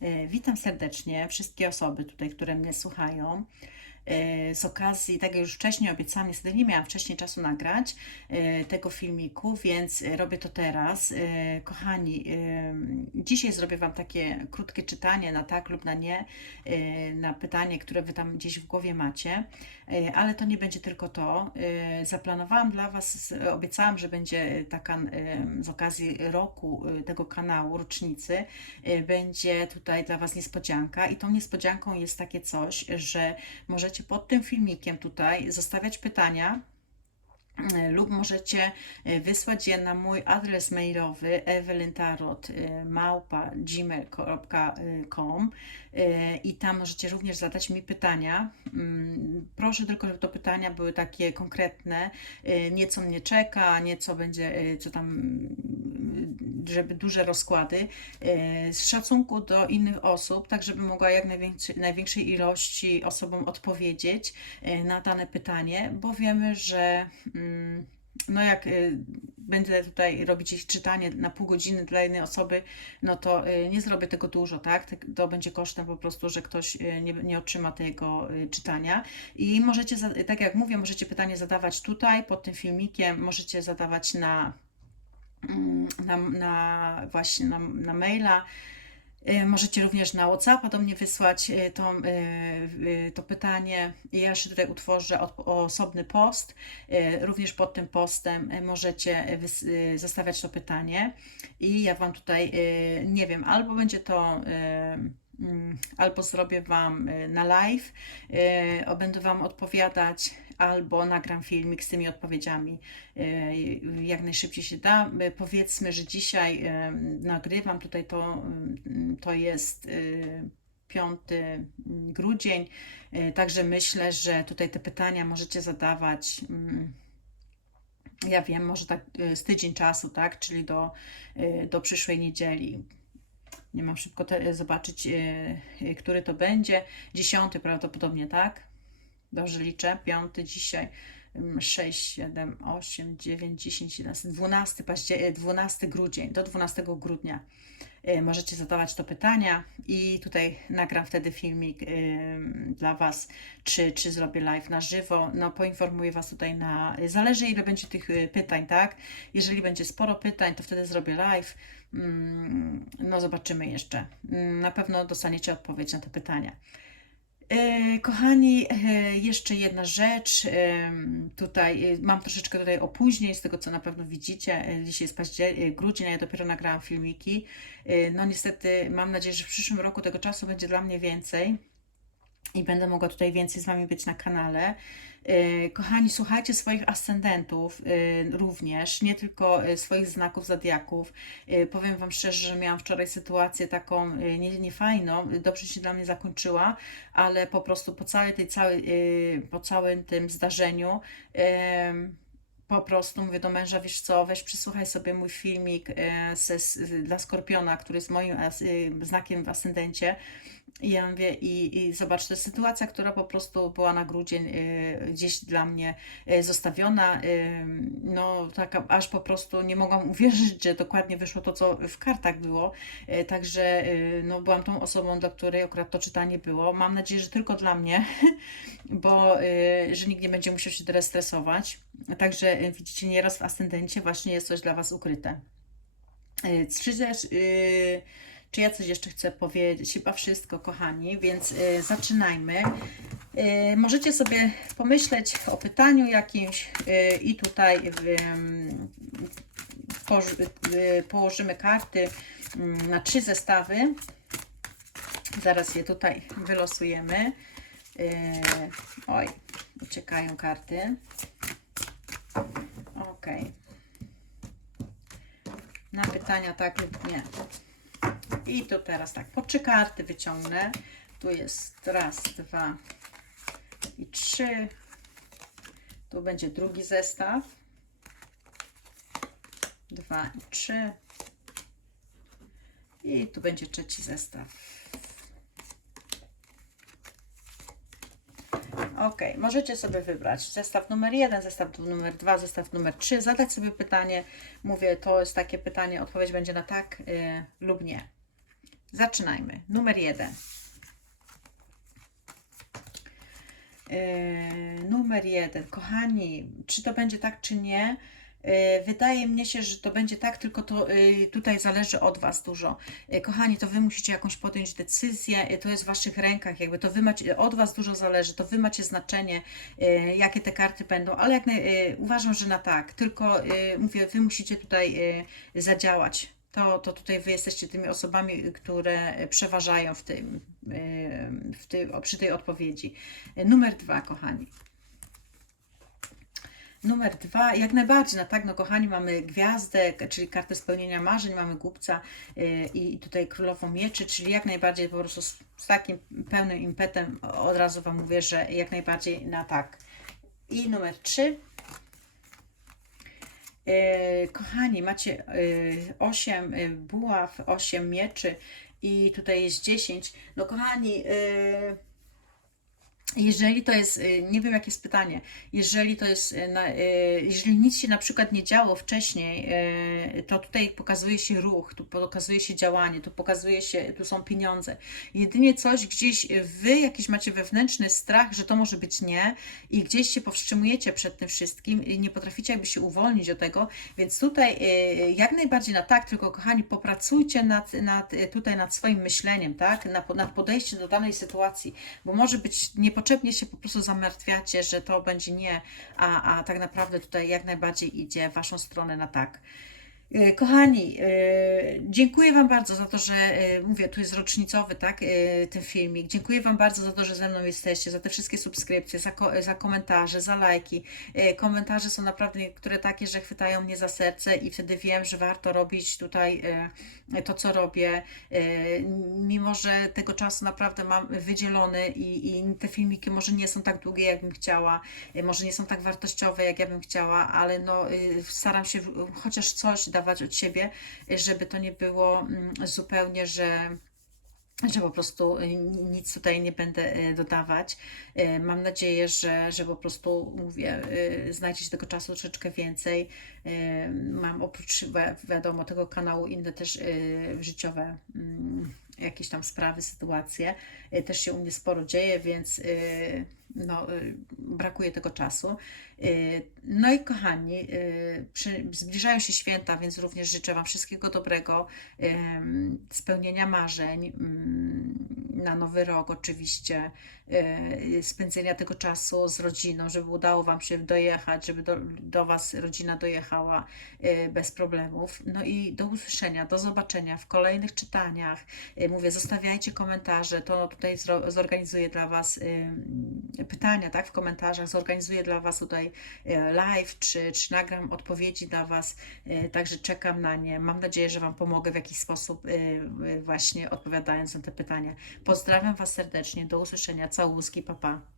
E, Witam serdecznie wszystkie osoby tutaj, które mnie słuchają. E, Z okazji, jak już wcześniej obiecałam, niestety nie miałam wcześniej czasu nagrać e, tego filmiku, więc robię to teraz. E, Kochani, dzisiaj zrobię Wam takie krótkie czytanie na tak lub na nie, na pytanie, które Wy tam gdzieś w głowie macie, ale to nie będzie tylko to. Zaplanowałam dla Was, obiecałam, że będzie taka z okazji roku tego kanału, rocznicy, będzie tutaj dla Was niespodzianka i tą niespodzianką jest takie coś, że możecie pod tym filmikiem tutaj zostawiać pytania e, lub możecie e, wysłać je na mój adres mailowy evelyntarot.gmail.com e, i tam możecie również zadać mi pytania. Mm, Proszę tylko, żeby to pytania były takie konkretne, e, nie co mnie czeka, nie co będzie, co tam, żeby duże rozkłady, e, z szacunku do innych osób, tak żeby mogła jak największej, największej ilości osobom odpowiedzieć e, na dane pytanie, bo wiemy, że mm, no jak y, będę tutaj robić czytanie na pół godziny dla jednej osoby, no to nie zrobię tego dużo, tak? Tak- To będzie kosztem po prostu, że ktoś nie, nie otrzyma tego czytania. I możecie, tak jak mówię, możecie pytanie zadawać tutaj, pod tym filmikiem, możecie zadawać na, na, na właśnie na, na maila. Y, Możecie również na WhatsAppa do mnie wysłać y, to, y, to pytanie. Ja jeszcze tutaj utworzę osobny post. Również pod tym postem możecie zostawiać to pytanie. I ja Wam tutaj, nie wiem, albo będzie to. Mm, Albo zrobię Wam y, na live, y, będę Wam odpowiadać, albo nagram filmik z tymi odpowiedziami y, jak najszybciej się da. Powiedzmy, że dzisiaj nagrywam tutaj to, y, to jest y, 5 grudzień, także myślę, że tutaj te pytania możecie zadawać. mm, Ja wiem, może tak z tydzień czasu, tak? Czyli do, do przyszłej niedzieli. Nie mam szybko te, zobaczyć, y, y, który to będzie. Dziesiąty prawdopodobnie, tak? Dobrze liczę. Piąty dzisiaj. Ym, 6, 7, 8, 9, 10, 11, 12, paździe- 12 grudzień, do 12 grudnia y, możecie zadawać to pytania i tutaj nagram wtedy filmik dla Was, czy, czy zrobię live na żywo. No poinformuję Was tutaj na, zależy ile będzie tych y, pytań, tak? Jeżeli będzie sporo pytań, to wtedy zrobię live. Mm, No zobaczymy jeszcze. Mm, Na pewno dostaniecie odpowiedź na te pytania. E, Kochani, e, jeszcze jedna rzecz. em, Tutaj e, mam troszeczkę tutaj opóźnień z tego, co na pewno widzicie. E, Dzisiaj jest paździer- e, grudzień, a ja dopiero nagrałam filmiki. E, No niestety mam nadzieję, że w przyszłym roku tego czasu będzie dla mnie więcej i będę mogła tutaj więcej z Wami być na kanale. E, Kochani, słuchajcie swoich ascendentów e, również, nie tylko e, swoich znaków zodiaków. Powiem Wam szczerze, że miałam wczoraj sytuację taką e, nie, niefajną, dobrze się dla mnie zakończyła, ale po prostu po całej tej całej, po całym tym zdarzeniu po prostu mówię do męża, wiesz co, weź przysłuchaj sobie mój filmik dla Skorpiona, który jest moim znakiem w ascendencie. I ja mówię, i, i zobacz, to jest sytuacja, która po prostu była na grudzień y, gdzieś dla mnie y, zostawiona. Y, no, taka, aż po prostu nie mogłam uwierzyć, że dokładnie wyszło to, co w kartach było. Y, także y, no, byłam tą osobą, dla której akurat to czytanie było. Mam nadzieję, że tylko dla mnie, bo y, że nikt nie będzie musiał się teraz stresować. Także y, widzicie, nieraz w ascendencie właśnie jest coś dla Was ukryte. Y, Czy też, y, czy ja coś jeszcze chcę powiedzieć? Chyba wszystko, kochani, więc y, zaczynajmy. Y, Możecie sobie pomyśleć o pytaniu jakimś y, i tutaj poż- y, położymy karty mm, na trzy zestawy. Zaraz je tutaj wylosujemy. Y, Oj, uciekają karty. Ok. Na pytania tak lub nie. I tu teraz tak, po trzy karty wyciągnę. Tu jest raz, dwa i trzy. Tu będzie drugi zestaw. Dwa i trzy. I tu będzie trzeci zestaw. Ok, możecie sobie wybrać zestaw numer jeden, zestaw numer dwa, zestaw numer trzy, zadać sobie pytanie. Mówię, to jest takie pytanie, odpowiedź będzie na tak y, lub nie. Zaczynajmy. Numer jeden. Yy, numer jeden. Kochani, czy to będzie tak, czy nie? Yy, Wydaje mnie się, że to będzie tak, tylko to yy, tutaj zależy od Was dużo. Kochani, to Wy musicie jakąś podjąć decyzję, to jest w Waszych rękach, jakby to Wy macie, od Was dużo zależy, to Wy macie znaczenie, jakie te karty będą, ale jak naj, uważam, że na tak, tylko mówię, Wy musicie tutaj zadziałać. To, to tutaj Wy jesteście tymi osobami, które przeważają w tym, w tym, przy tej odpowiedzi. Numer dwa, kochani. Numer dwa, jak najbardziej, no tak, no kochani, mamy gwiazdę, czyli kartę spełnienia marzeń, mamy głupca yy, i tutaj królową mieczy, czyli jak najbardziej po prostu z, z takim pełnym impetem od razu Wam mówię, że jak najbardziej na tak. I numer trzy. Yy, kochani, macie yy, 8 yy, buław, 8 mieczy i tutaj jest 10. No kochani, jeżeli to jest, y, nie wiem jakie jest pytanie, jeżeli to jest, y, y, jeżeli nic się na przykład nie działo wcześniej, to tutaj pokazuje się ruch, tu pokazuje się działanie, tu pokazuje się, tu są pieniądze. Jedynie coś gdzieś wy jakiś macie wewnętrzny strach, że to może być nie i gdzieś się powstrzymujecie przed tym wszystkim i nie potraficie jakby się uwolnić od tego, więc tutaj jak najbardziej na tak, tylko kochani, popracujcie nad, nad, tutaj nad swoim myśleniem, tak, nad, podejściem do danej sytuacji, bo może być niepotrzebnie się po prostu zamartwiacie, że to będzie nie, a, a tak naprawdę tutaj jak najbardziej idzie w Waszą stronę na tak. E, Kochani, e, dziękuję Wam bardzo za to, że e, mówię, tu jest rocznicowy, tak, ten filmik. Dziękuję Wam bardzo za to, że ze mną jesteście, za te wszystkie subskrypcje, za, ko- za komentarze, za lajki. Komentarze są naprawdę niektóre takie, że chwytają mnie za serce i wtedy wiem, że warto robić tutaj to, co robię. Mimo, że tego czasu naprawdę mam wydzielony i, i te filmiki może nie są tak długie, jak bym chciała, może nie są tak wartościowe, jak ja bym chciała, ale no, staram się chociaż coś dawać od siebie, żeby to nie było mm, zupełnie, że że po prostu y, nic tutaj nie będę y, dodawać. Y, Mam nadzieję, że, że po prostu mówię, znajdziecie tego czasu troszeczkę więcej. Mam oprócz wi- wiadomo tego kanału inne też życiowe mm, jakieś tam sprawy, sytuacje. Y, Też się u mnie sporo dzieje, więc y, no, y, brakuje tego czasu. No i kochani, przy, zbliżają się święta, więc również życzę Wam wszystkiego dobrego, spełnienia marzeń na nowy rok oczywiście, y, spędzenia tego czasu z rodziną, żeby udało Wam się dojechać, żeby do, do Was rodzina dojechała y, bez problemów. No i do usłyszenia, do zobaczenia w kolejnych czytaniach. Y, Mówię, zostawiajcie komentarze, to tutaj zorganizuję dla Was pytania, tak, w komentarzach, zorganizuję dla Was tutaj live, czy, czy nagram odpowiedzi dla Was, także czekam na nie. Mam nadzieję, że Wam pomogę w jakiś sposób właśnie odpowiadając na te pytania. Pozdrawiam Was serdecznie, do usłyszenia, całuski, papa. Pa.